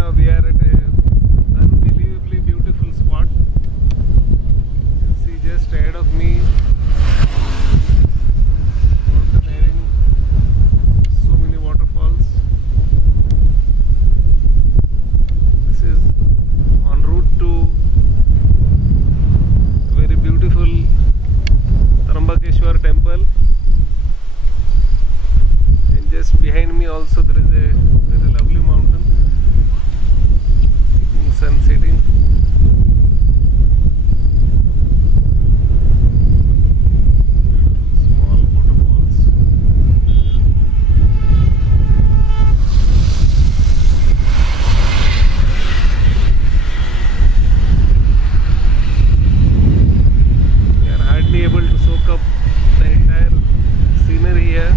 now we are at a unbelievably beautiful spot. You see just ahead of me, mountain having so many waterfalls. This is en route to a very beautiful Trambakeshwar temple. And just behind me also there is a very lovely mountain. Sun setting. Beautiful small waterfalls. We are hardly able to soak up the entire scenery here.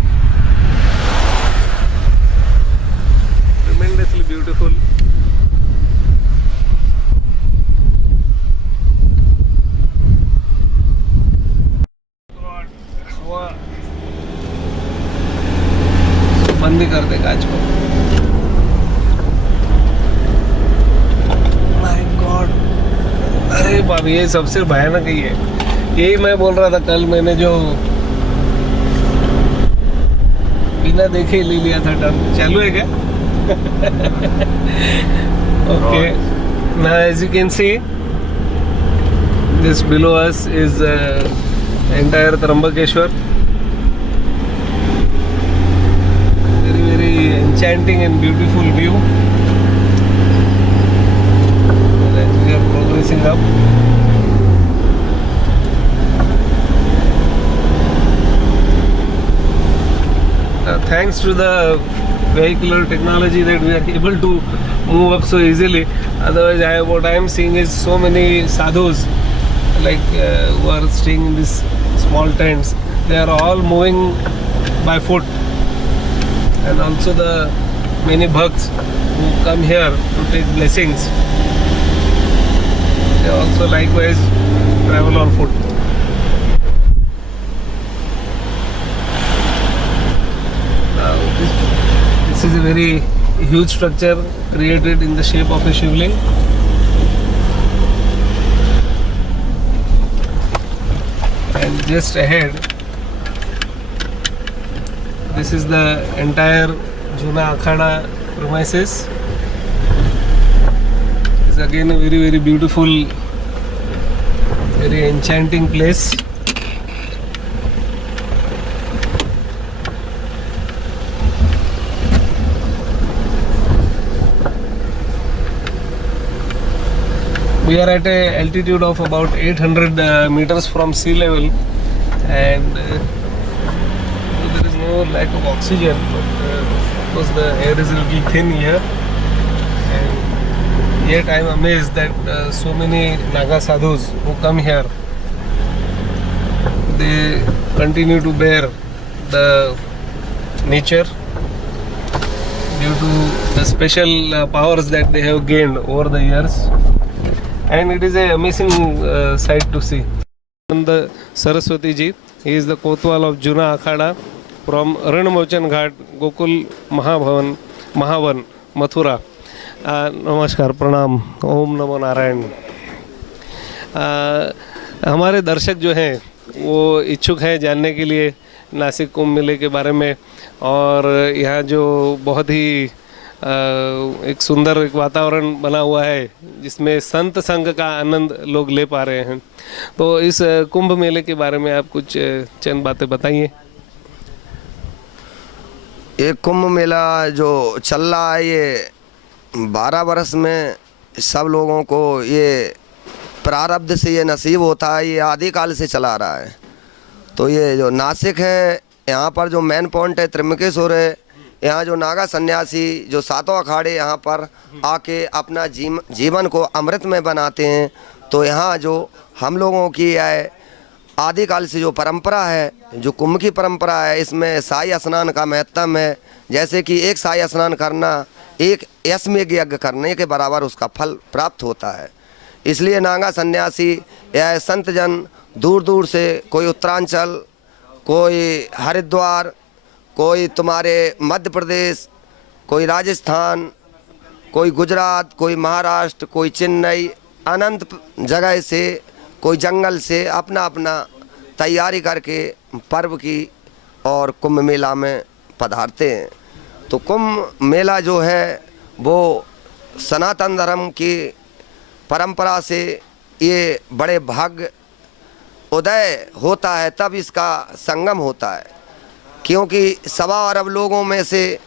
Tremendously beautiful. बंद ही कर दे कांच को। My God, अरे बाप, ये सबसे भयानक ही है। यही मैं बोल रहा था कल, मैंने जो बिना देखे ले लिया था टर्न। चालू है क्या? Okay, now as you can see, just below us is entire Trambakeshwar. Very very enchanting and beautiful view. As we are progressing up. Thanks to the vehicular technology that we are able to move up so easily. Otherwise, what I am seeing is so many sadhus, like who are staying in these small tents. They are all moving by foot, and also the many bhakts who come here to take blessings. They also likewise travel on foot. This is a very huge structure created in the shape of a shivling. And just ahead, this is the entire Juna Akhada premises. It's again a very very beautiful, very enchanting place. We are at a altitude of about 800 meters from sea level, and there is no lack of oxygen, but of course the air is a little thin here, and yet I am amazed that so many Naga sadhus who come here, they continue to bear the nature due to the special powers that they have gained over the years. And it is a amazing sight to see. The Saraswati ji, he is the Kotwal of Juna Akhada from Ranmochan Ghat, Gokul Mahavan, Mathura. नमस्कार, प्रणाम, ओम नमो नारायण। हमारे दर्शक जो हैं वो इच्छुक हैं जानने के लिए नासिक कुंभ मेले के बारे में, और यहाँ जो बहुत ही एक सुंदर एक वातावरण बना हुआ है जिसमें संत संग का आनंद लोग ले पा रहे हैं। तो इस कुंभ मेले के बारे में आप कुछ चंद बातें बताइए। ये कुंभ मेला जो चल रहा है, ये 12 वर्ष में सब लोगों को ये प्रारब्ध से ये नसीब होता है। ये आदिकाल से चला रहा है। तो ये जो नासिक है, यहाँ पर जो मेन पॉइंट है त्र्यंबकेश्वर है। यहाँ जो नागा सन्यासी जो सातों अखाड़े यहाँ पर आके अपना जीवन को अमृत में बनाते हैं। तो यहाँ जो हम लोगों की है आदिकाल से जो परंपरा है, जो कुंभ की परंपरा है, इसमें शाही स्नान का महत्व है। जैसे कि एक शाही स्नान करना एक यज्ञ यज्ञ करने के बराबर उसका फल प्राप्त होता है। इसलिए नागा सन्यासी या संत जन दूर दूर से, कोई उत्तरांचल, कोई हरिद्वार, कोई तुम्हारे मध्य प्रदेश, कोई राजस्थान, कोई गुजरात, कोई महाराष्ट्र, कोई चेन्नई, अनंत जगह से, कोई जंगल से अपना अपना तैयारी करके पर्व की और कुंभ मेला में पधारते हैं। तो कुंभ मेला जो है वो सनातन धर्म की परंपरा से ये बड़े भाग्य उदय होता है, तब इसका संगम होता है। क्योंकि 1.25 अरब लोगों में से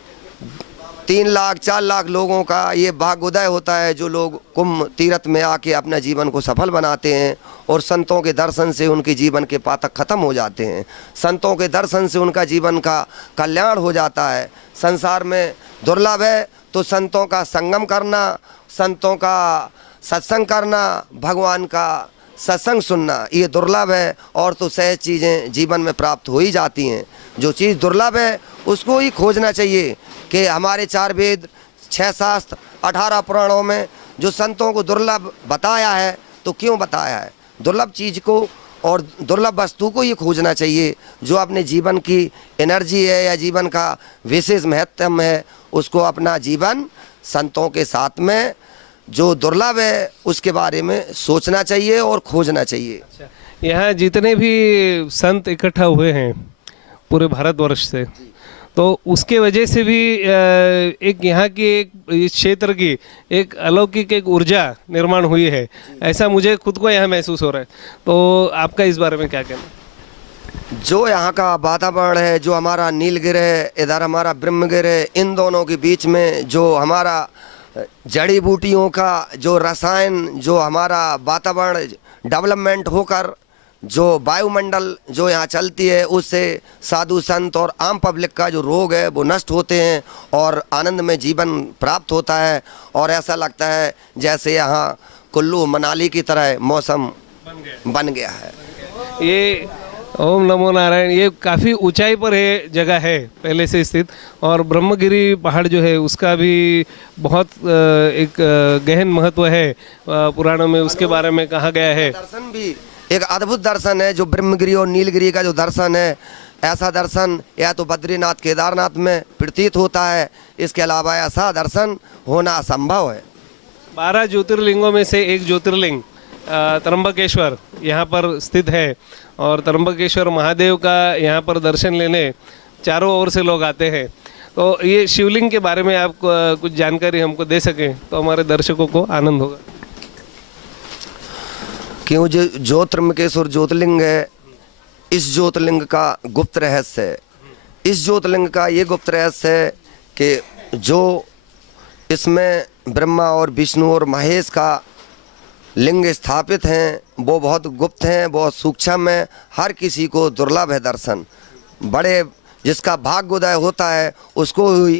3 लाख 4 लाख लोगों का ये भाग्योदय होता है, जो लोग कुंभ तीर्थ में आके अपना जीवन को सफल बनाते हैं और संतों के दर्शन से उनके जीवन के पातक खत्म हो जाते हैं। संतों के दर्शन से उनका जीवन का कल्याण हो जाता है। संसार में दुर्लभ है तो संतों का संगम करना, संतों का सत्संग करना, भगवान का सत्संग सुनना, ये दुर्लभ है। और तो सहज चीज़ें जीवन में प्राप्त हो ही जाती हैं। जो चीज़ दुर्लभ है उसको ही खोजना चाहिए कि हमारे 4 वेद, 6 शास्त्र, 18 पुराणों में जो संतों को दुर्लभ बताया है, तो क्यों बताया है? दुर्लभ चीज़ को और दुर्लभ वस्तु को ये खोजना चाहिए। जो अपने जीवन की एनर्जी है या जीवन का विशेष महत्व है, उसको अपना जीवन संतों के साथ में जो दुर्लभ है उसके बारे में सोचना चाहिए और खोजना चाहिए। यहाँ जितने भी संत इकट्ठा हुए हैं पूरे भारतवर्ष से, तो उसके वजह से भी एक यहाँ की एक इस क्षेत्र की एक अलौकिक एक ऊर्जा निर्माण हुई है, ऐसा मुझे खुद को यहाँ महसूस हो रहा है। तो आपका इस बारे में क्या कहना? जो यहाँ का वातावरण है, जो हमारा नीलगिरी है, इधर हमारा ब्रह्मगिरी है, इन दोनों के बीच में जो हमारा जड़ी बूटियों का जो रसायन, जो हमारा वातावरण डेवलपमेंट होकर जो वायुमंडल जो यहाँ चलती है, उससे साधु संत और आम पब्लिक का जो रोग है वो नष्ट होते हैं और आनंद में जीवन प्राप्त होता है। और ऐसा लगता है जैसे यहाँ कुल्लू मनाली की तरह मौसम बन गया है। ये ओम नमो नारायण, ये काफ़ी ऊंचाई पर है, जगह है पहले से स्थित, और ब्रह्मगिरी पहाड़ जो है उसका भी बहुत एक गहन महत्व है पुराणों में, उसके बारे में कहा गया है। दर्शन भी एक अद्भुत दर्शन है, जो ब्रह्मगिरी और नीलगिरी का जो दर्शन है, ऐसा दर्शन या तो बद्रीनाथ केदारनाथ में प्रतीत होता है। इसके अलावा ऐसा दर्शन होना असंभव है। 12 ज्योतिर्लिंगों में से एक ज्योतिर्लिंग त्र्यंबकेश्वर यहाँ पर स्थित है, और त्र्यंबकेश्वर महादेव का यहाँ पर दर्शन लेने चारों ओर से लोग आते हैं। तो ये शिवलिंग के बारे में आप कुछ जानकारी हमको दे सकें तो हमारे दर्शकों को आनंद होगा। क्यों जो त्र्यंबकेश्वर ज्योतिर्लिंग है, इस ज्योतिर्लिंग का गुप्त रहस्य है। इस ज्योतिर्लिंग का ये गुप्त रहस्य है कि जो इसमें ब्रह्मा और विष्णु और महेश का लिंग स्थापित हैं, वो बहुत गुप्त हैं, बहुत सूक्ष्म है, हर किसी को दुर्लभ है दर्शन। बड़े जिसका भाग्योदय होता है उसको ही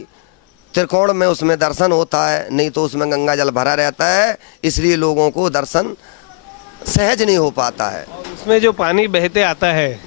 त्रिकोण में उसमें दर्शन होता है, नहीं तो उसमें गंगा जल भरा रहता है, इसलिए लोगों को दर्शन सहज नहीं हो पाता है। उसमें जो पानी बहते आता है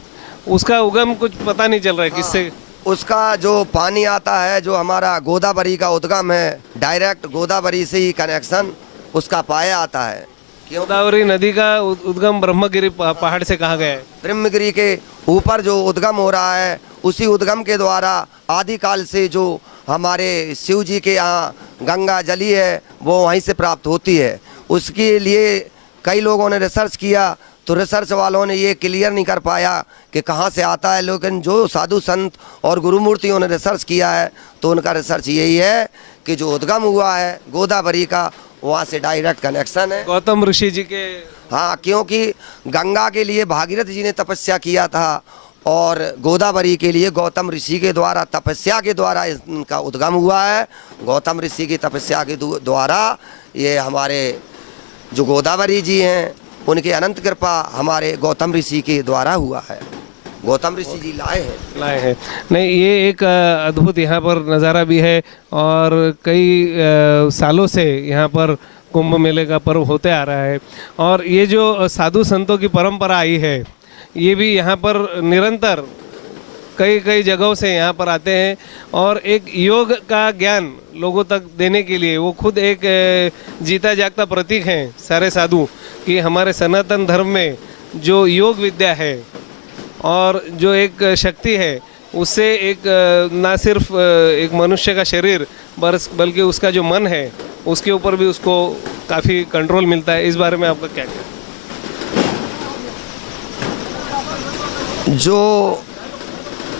उसका उगम कुछ पता नहीं चल रहा है किससे। उसका जो पानी आता है, जो हमारा गोदावरी का उद्गम है, डायरेक्ट गोदावरी से ही कनेक्शन उसका पाया आता है। गोदावरी नदी का उद्गम ब्रह्मगिरी पहाड़ से कहा गया है। ब्रह्मगिरी के ऊपर जो उद्गम हो रहा है, उसी उद्गम के द्वारा आदिकाल से जो हमारे शिव जी के यहाँ गंगा जली है वो वहीं से प्राप्त होती है। उसके लिए कई लोगों ने रिसर्च किया, तो रिसर्च वालों ने ये क्लियर नहीं कर पाया कि कहाँ से आता है, लेकिन जो साधु संत और गुरुमूर्तियों ने रिसर्च किया है तो उनका रिसर्च यही है कि जो उद्गम हुआ है गोदावरी का, वहाँ से डायरेक्ट कनेक्शन है गौतम ऋषि जी के। हाँ, क्योंकि गंगा के लिए भागीरथ जी ने तपस्या किया था और गोदावरी के लिए गौतम ऋषि के द्वारा तपस्या के द्वारा इनका उद्गम हुआ है। गौतम ऋषि की तपस्या के द्वारा ये हमारे जो गोदावरी जी हैं उनकी अनंत कृपा हमारे गौतम ऋषि के द्वारा हुआ है। गौतम ऋषि जी लाए हैं। नहीं, ये एक अद्भुत यहाँ पर नज़ारा भी है, और कई सालों से यहाँ पर कुंभ मेले का पर्व होते आ रहा है, और ये जो साधु संतों की परंपरा आई है ये भी यहाँ पर निरंतर कई जगहों से यहाँ पर आते हैं, और एक योग का ज्ञान लोगों तक देने के लिए वो खुद एक जीता जागता प्रतीक हैं सारे साधु, कि हमारे सनातन धर्म में जो योग विद्या है और जो एक शक्ति है, उससे एक ना सिर्फ एक मनुष्य का शरीर बल्कि उसका जो मन है उसके ऊपर भी उसको काफ़ी कंट्रोल मिलता है। इस बारे में आपका क्या कहना है? जो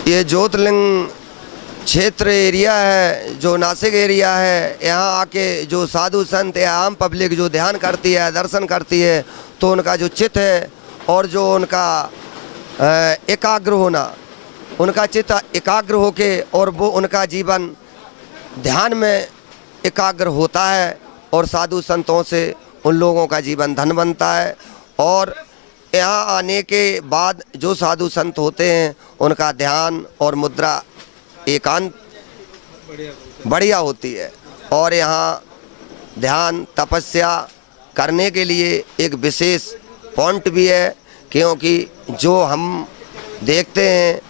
ये ज्योतिर्लिंग क्षेत्र एरिया है, जो नासिक एरिया है, यहाँ आके जो साधु संत या आम पब्लिक जो ध्यान करती है, दर्शन करती है, तो उनका जो चित्त है और जो उनका एकाग्र होना, उनका चित्त एकाग्र होके और वो उनका जीवन ध्यान में एकाग्र होता है और साधु संतों से उन लोगों का जीवन धन बनता है। और यहाँ आने के बाद जो साधु संत होते हैं उनका ध्यान और मुद्रा एकांत बढ़िया होती है। और यहाँ ध्यान तपस्या करने के लिए एक विशेष पॉइंट भी है, क्योंकि जो हम देखते हैं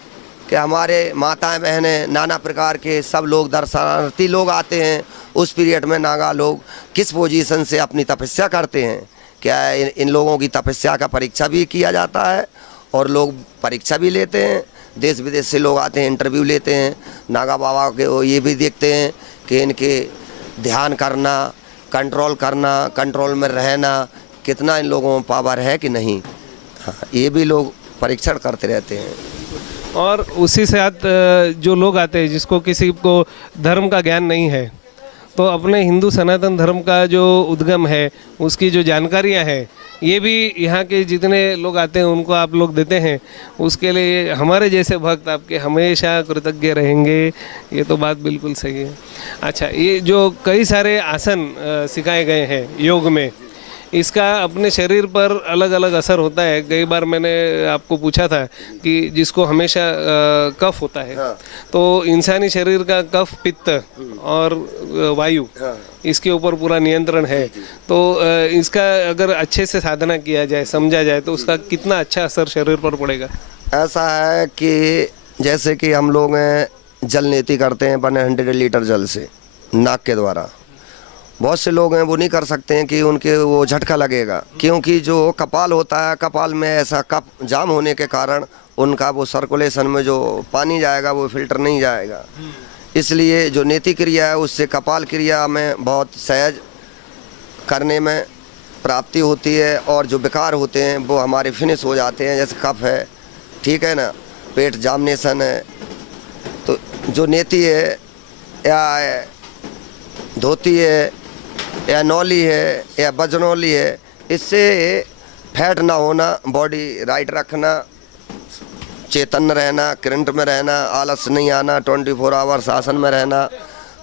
कि हमारे माताएं बहनें नाना प्रकार के सब लोग दर्शनार्थी लोग आते हैं, उस पीरियड में नागा लोग किस पोजीशन से अपनी तपस्या करते हैं, क्या इन लोगों की तपस्या का परीक्षा भी किया जाता है और लोग परीक्षा भी लेते हैं। देश विदेश से लोग आते हैं, इंटरव्यू लेते हैं नागा बाबा के, वो ये भी देखते हैं कि इनके ध्यान करना, कंट्रोल में रहना, कितना इन लोगों में पावर है कि नहीं। हाँ, ये भी लोग परीक्षण करते रहते हैं। और उसी साथ जो लोग आते हैं जिसको किसी को धर्म का ज्ञान नहीं है, तो अपने हिंदू सनातन धर्म का जो उद्गम है, उसकी जो जानकारियां हैं, ये भी यहाँ के जितने लोग आते हैं उनको आप लोग देते हैं। उसके लिए हमारे जैसे भक्त आपके हमेशा कृतज्ञ रहेंगे। ये तो बात बिल्कुल सही है। अच्छा, ये जो कई सारे आसन सिखाए गए हैं योग में, इसका अपने शरीर पर अलग अलग असर होता है। कई बार मैंने आपको पूछा था कि जिसको हमेशा कफ होता है, हाँ। तो इंसानी शरीर का कफ, पित्त और वायु, हाँ। इसके ऊपर पूरा नियंत्रण है। तो इसका अगर अच्छे से साधना किया जाए, समझा जाए, तो उसका कितना अच्छा असर शरीर पर पड़ेगा? ऐसा है कि जैसे कि हम लोग जल नीति करते हैं 100 लीटर जल से नाक के द्वारा, बहुत से लोग हैं वो नहीं कर सकते हैं कि उनके वो झटका लगेगा, क्योंकि जो कपाल होता है, कपाल में ऐसा कप जाम होने के कारण उनका वो सर्कुलेशन में जो पानी जाएगा वो फिल्टर नहीं जाएगा। इसलिए जो नेति क्रिया है उससे कपाल क्रिया में बहुत सहज करने में प्राप्ति होती है, और जो विकार होते हैं वो हमारे फिनिश हो जाते हैं। जैसे कफ है, ठीक है ना, पेट जामनेशन है, तो जो नेति है या धोती है या नौली है या बजनौली है, इससे फैट ना होना, बॉडी राइट रखना, चेतन रहना, करंट में रहना, आलस नहीं आना, 24 आवर्स आसन में रहना,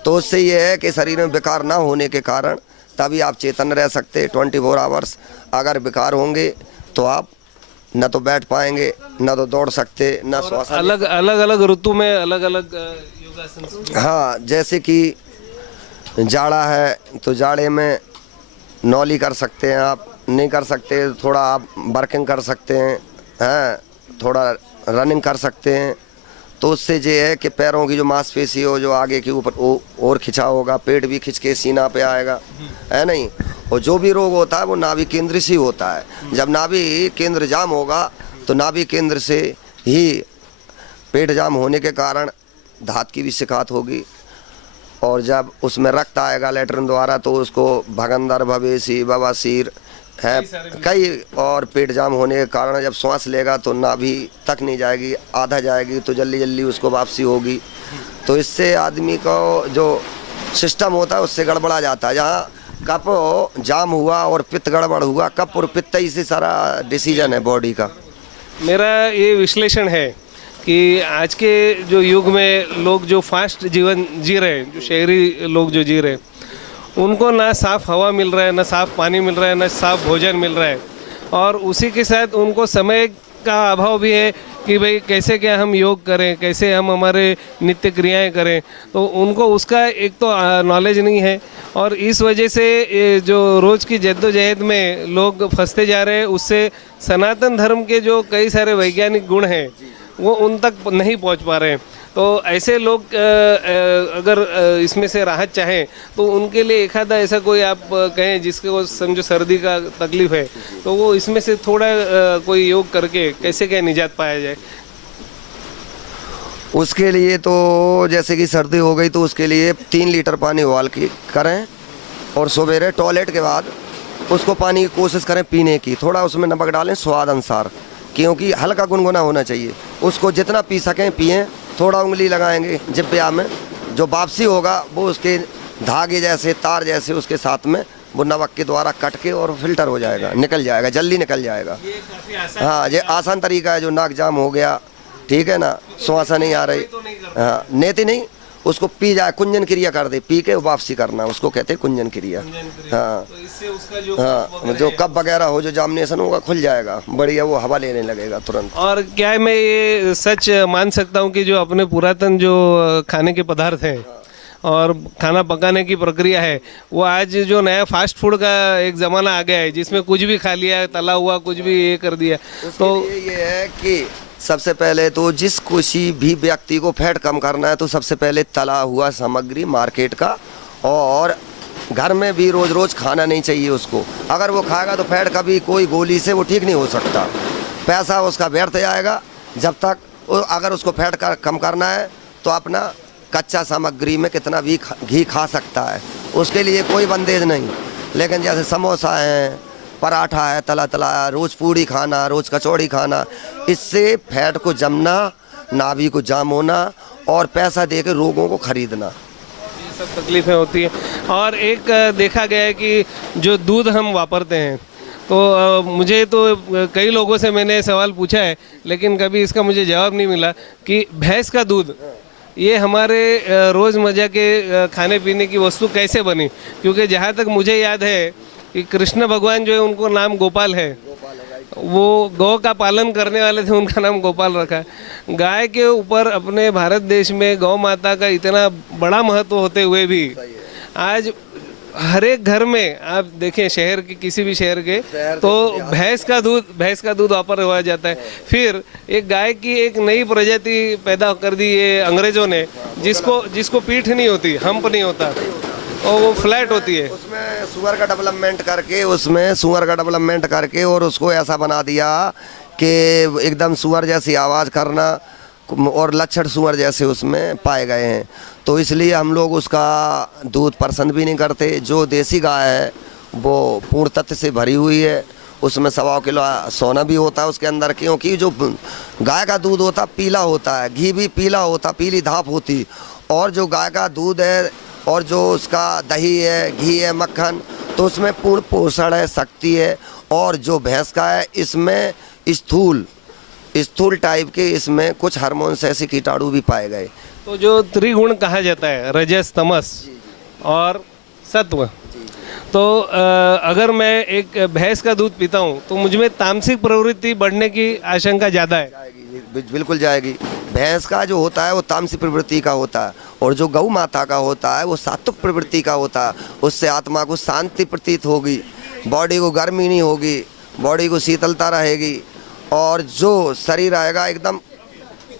तो उससे ये है कि शरीर में विकार ना होने के कारण तभी आप चेतन रह सकते 24 आवर्स। अगर विकार होंगे तो आप न तो बैठ पाएंगे, न तो दौड़ सकते, न श्वास। अलग अलग ऋतु में अलग अलग योगासन। हाँ, जैसे कि जाड़ा है तो जाड़े में नौली कर सकते हैं, आप नहीं कर सकते थोड़ा आप वर्किंग कर सकते हैं, थोड़ा रनिंग कर सकते हैं। तो उससे ये है कि पैरों की जो मांसपेशी हो जो आगे के ऊपर और खिंचा होगा, पेट भी खिंच के सीना पे आएगा, है नहीं। और जो भी रोग होता है वो नाभि केंद्र से होता है। जब नाभि केंद्र जाम होगा तो नाभि केंद्र से ही पेट जाम होने के कारण धात की भी शिकायत होगी, और जब उसमें रक्त आएगा लेटरिन द्वारा तो उसको भगंदर, भवेशी, बवासीर है कई, और पेट जाम होने के कारण जब सांस लेगा तो नाभि तक नहीं जाएगी, आधा जाएगी, तो जल्दी जल्दी उसको वापसी होगी। तो इससे आदमी को जो सिस्टम होता है उससे गड़बड़ा जाता है। जहाँ कप जाम हुआ और पित्त गड़बड़ हुआ, कप और पित्त ही से सारा डिसीजन है बॉडी का। मेरा ये विश्लेषण है कि आज के जो युग में लोग जो फास्ट जीवन जी रहे हैं, जो शहरी लोग जो जी रहे हैं, उनको ना साफ़ हवा मिल रहा है, ना साफ़ पानी मिल रहा है, ना साफ़ भोजन मिल रहा है, और उसी के साथ उनको समय का अभाव भी है कि भाई कैसे क्या हम योग करें, कैसे हम हमारे नित्य क्रियाएं करें। तो उनको उसका एक तो नॉलेज नहीं है, और इस वजह से ये जो रोज़ की जद्दोजहद में लोग फंसते जा रहे हैं। उससे सनातन धर्म के जो कई सारे वैज्ञानिक गुण हैं वो उन तक नहीं पहुंच पा रहे हैं। तो ऐसे लोग अगर इसमें से राहत चाहें तो उनके लिए एक आधा ऐसा कोई आप कहें जिसको समझो सर्दी का तकलीफ है, तो वो इसमें से थोड़ा कोई योग करके कैसे क्या निजात पाया जाए? उसके लिए तो जैसे कि सर्दी हो गई तो उसके लिए 3 लीटर पानी उबाल के करें, और सवेरे टॉयलेट के बाद उसको पानी की कोशिश करें पीने की, थोड़ा उसमें नमक डालें स्वाद अनुसार, क्योंकि हल्का गुनगुना होना चाहिए। उसको जितना पी सकें पिएं, थोड़ा उंगली लगाएंगे जिब्या में, जो वापसी होगा वो उसके धागे जैसे तार जैसे उसके साथ में वो नमक के द्वारा कट के और फिल्टर हो जाएगा, निकल जाएगा, जल्दी निकल जाएगा। ये काफी आसान हाँ, ये आसान तरीका है। जो नाक जाम हो गया, ठीक है ना, श्वास नहीं आ रही, तो नहीं करते। हाँ नेति नहीं, उसको पी जाए, कुंजन क्रिया कर दे, पी के वापसी करना, उसको कहते हैं कुंजन क्रिया। हाँ तो इससे उसका जो हाँ, जो कप वगैरह हो, जो जामिनेशन होगा खुल जाएगा, बढ़िया वो हवा लेने लगेगा तुरंत। और क्या है, मैं ये सच मान सकता हूँ कि जो अपने पुरातन जो खाने के पदार्थ हैं और खाना पकाने की प्रक्रिया है, वो आज जो नया फास्ट फूड का एक ज़माना आ गया है जिसमें कुछ भी खा लिया, तला हुआ कुछ भी ये कर दिया। तो ये है कि सबसे पहले तो जिस किसी भी व्यक्ति को फैट कम करना है तो सबसे पहले तला हुआ सामग्री मार्केट का, और घर में भी रोज़ रोज़ खाना नहीं चाहिए उसको। अगर वो खाएगा तो फैट कभी कोई गोली से वो ठीक नहीं हो सकता, पैसा उसका व्यर्थ जाएगा। जब तक अगर उसको फैट कम करना है तो अपना कच्चा सामग्री में कितना भी घी खा सकता है, उसके लिए कोई बंदेज नहीं। लेकिन जैसे समोसा है, पराठा है तला तला, रोज़ पूड़ी खाना, रोज़ कचौड़ी खाना, इससे फैट को जमना, नाभि को जाम होना और पैसा दे के रोगों को खरीदना, ये सब तकलीफें होती हैं। और एक देखा गया है कि जो दूध हम वापरते हैं, तो मुझे तो कई लोगों से मैंने सवाल पूछा है, लेकिन कभी इसका मुझे जवाब नहीं मिला कि भैंस का दूध ये हमारे रोज़मर्रा के खाने पीने की वस्तु कैसे बनी। क्योंकि जहाँ तक मुझे याद है कि कृष्ण भगवान जो है उनको नाम गोपाल है, वो गौ का पालन करने वाले थे, उनका नाम गोपाल रखा। गाय के ऊपर अपने भारत देश में गौ माता का इतना बड़ा महत्व होते हुए भी आज हर एक घर में आप देखें, शहर के किसी भी शहर के, तो भैंस का दूध वापर हुआ जाता है। फिर एक गाय की एक नई प्रजाति पैदा कर दी ये अंग्रेजों ने, जिसको पीठ नहीं होती, हम्प नहीं होता और वो फ्लैट होती है। उसमें सुअर का डेवलपमेंट करके और उसको ऐसा बना दिया कि एकदम सुअर जैसी आवाज़ करना और लक्षण सुअर जैसे उसमें पाए गए हैं। तो इसलिए हम लोग उसका दूध पसंद भी नहीं करते। जो देसी गाय है वो पूर्ण तत्व से भरी हुई है, उसमें 1.25 किलो सोना भी होता है उसके अंदर, क्योंकि जो गाय का दूध होता पीला होता है, घी भी पीला होता, पीली धाप होती। और जो गाय का दूध है और जो उसका दही है, घी है, मक्खन, तो उसमें पूर्ण पोषण है, शक्ति है। और जो भैंस का है इसमें स्थूल टाइप के इसमें कुछ हार्मोन्स ऐसे कीटाणु भी पाए गए। तो जो त्रिगुण कहा जाता है, रजस, तमस और सत्व, तो अगर मैं एक भैंस का दूध पीता हूँ तो मुझ में तामसिक प्रवृत्ति बढ़ने की आशंका ज़्यादा है। बिल्कुल जाएगी। भैंस का जो होता है वो तामसिक प्रवृत्ति का होता है, और जो गौ माता का होता है वो सात्विक प्रवृत्ति का होता है। उससे आत्मा को शांति प्रतीत होगी, बॉडी को गर्मी नहीं होगी, बॉडी को शीतलता रहेगी, और जो शरीर रहेगा एकदम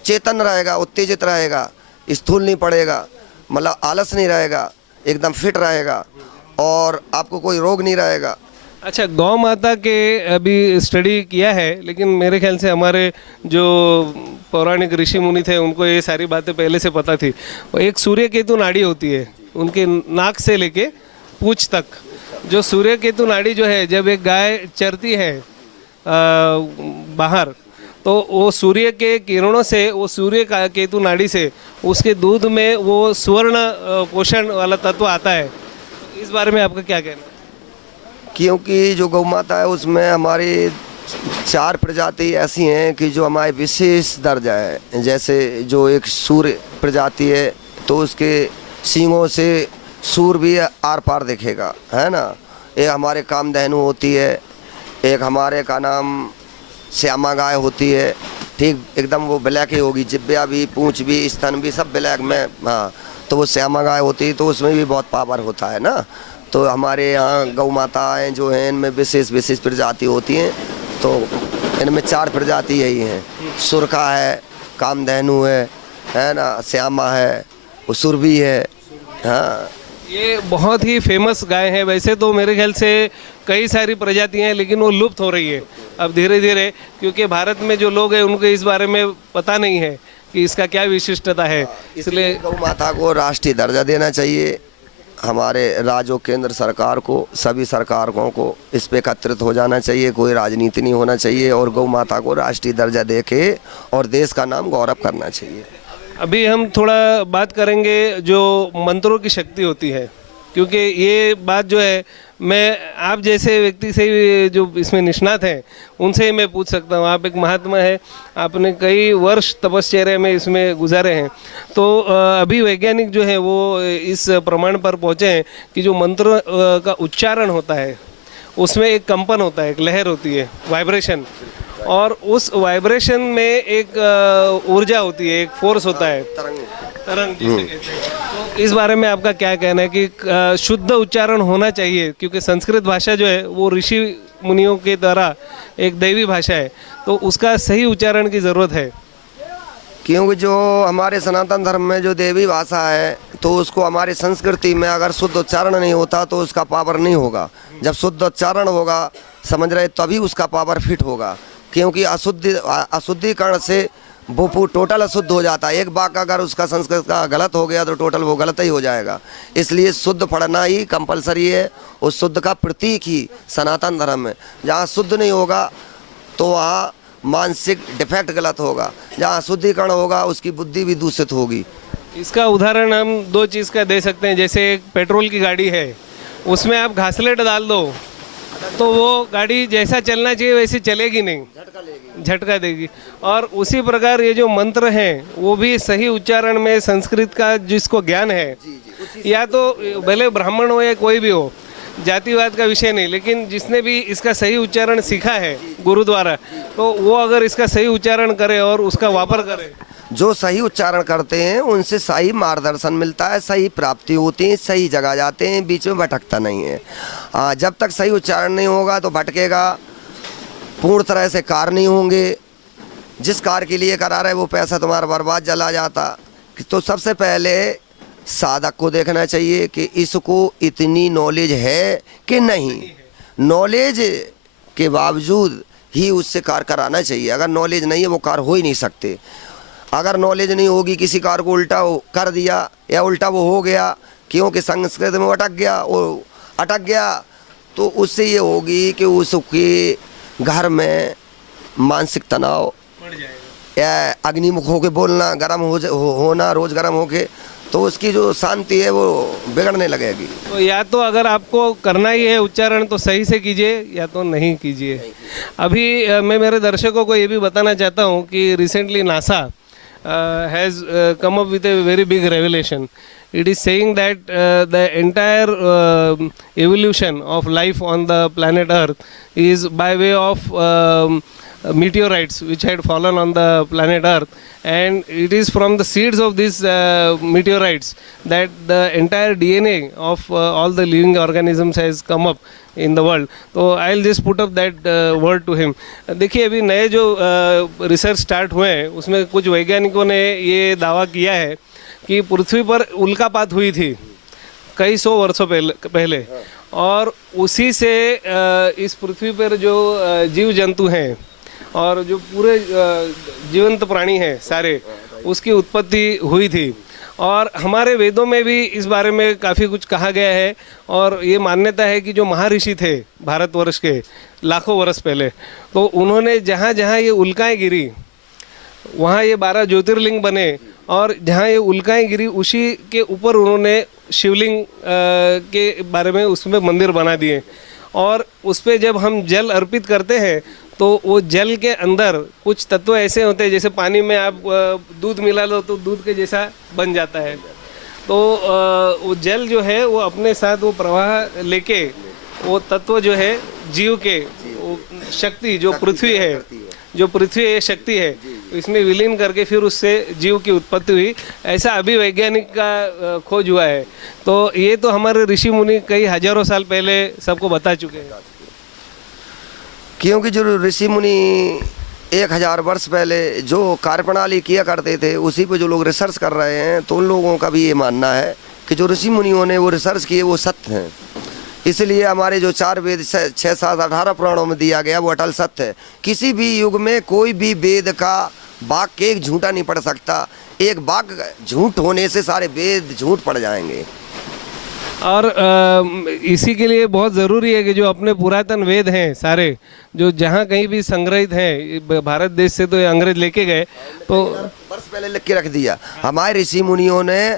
चेतन रहेगा, उत्तेजित रहेगा, स्थूल नहीं पड़ेगा, मतलब आलस नहीं रहेगा, एकदम फिट रहेगा और आपको कोई रोग नहीं रहेगा। अच्छा, गौ माता के अभी स्टडी किया है, लेकिन मेरे ख्याल से हमारे जो पौराणिक ऋषि मुनि थे उनको ये सारी बातें पहले से पता थी। एक सूर्य केतु नाड़ी होती है उनके नाक से लेके पूंछ तक। जो सूर्य केतु नाड़ी जो है, जब एक गाय चरती है बाहर, तो वो सूर्य के किरणों से, वो सूर्य का केतु नाड़ी से उसके दूध में वो स्वर्ण पोषण वाला तत्व आता है। इस बारे में आपका क्या कहना है? क्योंकि जो गौ माता है उसमें हमारी 4 प्रजाति ऐसी हैं कि जो हमारे विशेष दर्जा है। जैसे जो एक सूर्य प्रजाति है तो उसके सींगों से सूर भी आर पार दिखेगा, है ना। एक हमारे कामधेनु होती है, एक हमारे का नाम श्यामा गाय होती है, ठीक एकदम वो ब्लैक ही होगी, जिब्या भी, पूंछ भी, स्तन भी सब ब्लैक में। हाँ, तो वो श्यामा गाय होती है, तो उसमें भी बहुत पावर होता है ना। तो हमारे यहाँ गौ माताएँ जो हैं इनमें विशेष प्रजाति होती हैं। तो इनमें 4 प्रजाति यही हैं, सुरखा है, कामधेनु है ना, श्यामा है, वो सुरभि है। हाँ, ये बहुत ही फेमस गाय है। वैसे तो मेरे ख्याल से कई सारी प्रजातियां हैं, लेकिन वो लुप्त हो रही है अब धीरे धीरे, क्योंकि भारत में जो लोग हैं उनको इस बारे में पता नहीं है कि इसका क्या विशिष्टता है। इसलिए गौ माता को राष्ट्रीय दर्जा देना चाहिए। हमारे राज्य और केंद्र सरकार को, सभी सरकारों को इस पे एकत्रित हो जाना चाहिए। कोई राजनीति नहीं होना चाहिए और गौ माता को राष्ट्रीय दर्जा देके और देश का नाम गौरव करना चाहिए। अभी हम थोड़ा बात करेंगे जो मंत्रों की शक्ति होती है, क्योंकि ये बात जो है मैं आप जैसे व्यक्ति से भी जो इसमें निष्णात हैं उनसे ही मैं पूछ सकता हूँ। आप एक महात्मा है, आपने कई वर्ष तपश्चर्या में इसमें गुजारे हैं, तो अभी वैज्ञानिक जो है वो इस प्रमाण पर पहुँचे हैं कि जो मंत्र का उच्चारण होता है उसमें एक कंपन होता है, एक लहर होती है, वाइब्रेशन, और उस वाइब्रेशन में एक ऊर्जा होती है, एक फोर्स होता है, तरंग जिसे कहते हैं। तो इस बारे में आपका क्या कहना है कि शुद्ध उच्चारण होना चाहिए, क्योंकि संस्कृत भाषा जो है वो ऋषि मुनियों के द्वारा एक दैवी भाषा है, तो उसका सही उच्चारण की ज़रूरत है। क्योंकि जो हमारे सनातन धर्म में जो देवी भाषा है तो उसको हमारी संस्कृति में अगर शुद्ध उच्चारण नहीं होता तो उसका पावर नहीं होगा। जब शुद्ध उच्चारण होगा, समझ रहे, तभी उसका पावर फिट होगा। क्योंकि अशुद्धिकरण से वो टोटल अशुद्ध हो जाता है। एक वाक्य अगर उसका संस्कृत का गलत हो गया तो टोटल वो गलत ही हो जाएगा। इसलिए शुद्ध पढ़ना ही कंपलसरी है। उस शुद्ध का प्रतीक ही सनातन धर्म है। जहाँ शुद्ध नहीं होगा तो वहाँ मानसिक डिफेक्ट गलत होगा, जहाँ शुद्धिकरण होगा उसकी बुद्धि भी दूषित होगी। इसका उदाहरण हम दो चीज़ का दे सकते हैं। जैसे एक पेट्रोल की गाड़ी है, उसमें आप घासलेट डाल दो तो वो गाड़ी जैसा चलना चाहिए वैसे चलेगी नहीं, झटका देगी। और उसी प्रकार ये जो मंत्र हैं वो भी सही उच्चारण में संस्कृत का जिसको ज्ञान है, या तो भले ब्राह्मण हो या कोई भी हो, जातिवाद का विषय नहीं, लेकिन जिसने भी इसका सही उच्चारण सीखा है गुरु द्वारा, तो वो अगर इसका सही उच्चारण करे और उसका वापर करे, जो सही उच्चारण करते हैं उनसे सही मार्गदर्शन मिलता है, सही प्राप्ति होती है, सही जगह जाते हैं, बीच में भटकता नहीं है। जब तक सही उच्चारण नहीं होगा तो भटकेगा, पूर्ण तरह से कार्य नहीं होंगे। जिस कार्य के लिए करा रहे वो पैसा तुम्हारा बर्बाद चला जाता। तो सबसे पहले साधक को देखना चाहिए कि इसको इतनी नॉलेज है कि नहीं। नॉलेज के बावजूद ही उससे कार्य कराना चाहिए। अगर नॉलेज नहीं है वो कार्य हो ही नहीं सकते। अगर नॉलेज नहीं होगी, किसी कार्य को उल्टा कर दिया या उल्टा वो हो गया क्योंकि संस्कृत में अटक गया तो उससे ये होगी कि उसके घर में मानसिक तनाव या अग्निमुख होके बोलना, गर्म होना, रोज गर्म होके, तो उसकी जो शांति है वो बिगड़ने लगेगी। तो या तो अगर आपको करना ही है उच्चारण तो सही से कीजिए या तो नहीं कीजिए। अभी मैं मेरे दर्शकों को ये भी बताना चाहता हूँ कि recently NASA has come up with a very big revelation. It is saying that the entire evolution of life on the planet Earth is by way of meteorites which had fallen on the planet Earth, and it is from the seeds of these meteorites that the entire DNA of all the living organisms has come up in the world. तो I'll just put up that word to him. देखिए अभी नए जो research start हुए हैं उसमें कुछ वैज्ञानिकों ने ये दावा किया है कि पृथ्वी पर उल्कापात हुई थी कई सौ वर्षों पहले, और उसी से इस पृथ्वी पर जो जीव जंतु हैं और जो पूरे जीवंत प्राणी हैं सारे, उसकी उत्पत्ति हुई थी। और हमारे वेदों में भी इस बारे में काफ़ी कुछ कहा गया है, और ये मान्यता है कि जो महर्षि थे भारतवर्ष के लाखों वर्ष पहले, तो उन्होंने जहाँ जहाँ ये उल्काएँ गिरी वहाँ ये 12 ज्योतिर्लिंग बने, और जहाँ ये उल्काएँ गिरी उसी के ऊपर उन्होंने शिवलिंग के बारे में उसमें मंदिर बना दिए। और उस पर जब हम जल अर्पित करते हैं तो वो जल के अंदर कुछ तत्व ऐसे होते हैं, जैसे पानी में आप दूध मिला लो तो दूध के जैसा बन जाता है। तो वो जल जो है वो अपने साथ वो प्रवाह लेके वो तत्व जो है जीव के वो शक्ति जो पृथ्वी है, जो पृथ्वी है शक्ति है, इसमें विलीन करके फिर उससे जीव की उत्पत्ति हुई। ऐसा अभी वैज्ञानिक का खोज हुआ है। तो ये तो हमारे ऋषि मुनि कई हजारों साल पहले सबको बता चुके हैं। क्योंकि जो ऋषि मुनि 1000 वर्ष पहले जो कार्यप्रणाली किया करते थे उसी पे जो लोग रिसर्च कर रहे हैं, तो उन लोगों का भी ये मानना है कि जो ऋषि मुनियों ने वो रिसर्च किए वो सत्य हैं। इसलिए हमारे जो 4 वेद 6, 7, 18 पुराणों में दिया गया वो अटल सत्य है। किसी भी युग में कोई भी वेद का वाक्य एक झूठा नहीं पड़ सकता। एक वाक्य झूठ होने से सारे वेद झूठ पड़ जाएंगे। और इसी के लिए बहुत ज़रूरी है कि जो अपने पुरातन वेद हैं सारे, जो जहाँ कहीं भी संग्रहित हैं, भारत देश से तो ये अंग्रेज लेके गए, तो वर्ष पहले लिख के रख दिया। हमारे ऋषि मुनियों ने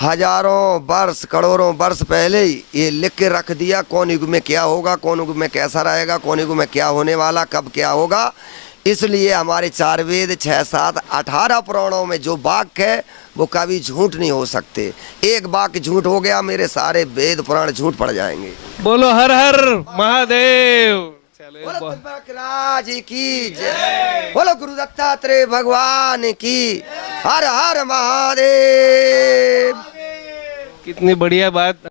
हजारों वर्ष करोड़ों वर्ष पहले ही ये लिख के रख दिया, कौन युग में क्या होगा, कौन युग में कैसा रहेगा, कौन युग में क्या होने वाला, कब क्या होगा। इसलिए हमारे 4 वेद 6 7 18 पुराणों में जो वाक्य है वो कभी झूठ नहीं हो सकते। एक वाक्य झूठ हो गया, मेरे सारे वेद पुराण झूठ पड़ जाएंगे। बोलो हर हर महादेव। चलो बोलो त्र्यंबकराज की जय, बोलो गुरु दत्तात्रेय भगवान की हर हर महादेव। कितनी बढ़िया बात।